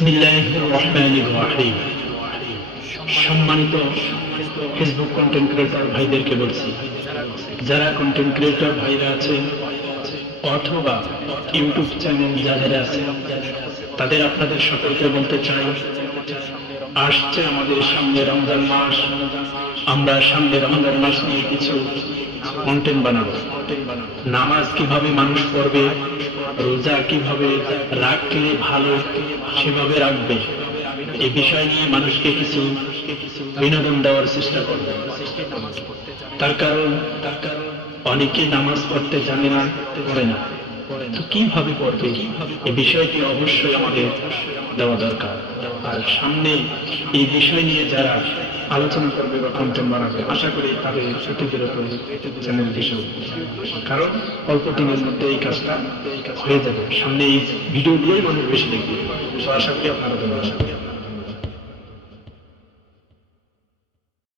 বিসমিল্লাহির রহমানির রহিম। সম্মানিত ফেসবুক কন্টেন্ট ক্রিয়েটর ভাইদেরকে বলছি, যারা কন্টেন্ট ক্রিয়েটর ভাইরা আছেন অথবা ইউটিউব চ্যানেল যাদের আছে তাদের আপনাদের সকলকে বলতে চাই, আসছে আমাদের সামনে রমজান মাস। আমরা সামনে রমজান মাস নিয়ে কিছু কন্টেন্ট বানাবো। নামাজ কিভাবে মানুষ পড়বে, রোজা কিভাবে রাখলে ভালো সেভাবে রাখবে, এই বিষয় নিয়ে মানুষকে কিছু বিনোদন দেওয়ার চেষ্টা করবে। তার কারণ অনেকে নামাজ পড়তে জানে না, করে না, তো কিভাবে পড়বে এই বিষয়টি অবশ্যই আমাদের দেওয়া দরকার। আর সামনে এই বিষয় নিয়ে যারা আলোচনা করবে বা কন্টেন্ট বানাবে, আশা করি তাদের প্রতিবিরত চ্যানেল হিসেবে, কারণ অল্প দিনের মধ্যে এই কাজটা হয়ে যাবে। সামনে এই ভিডিওগুলোই মানুষ বেশি দেখবে, তো আশা করি আপনারা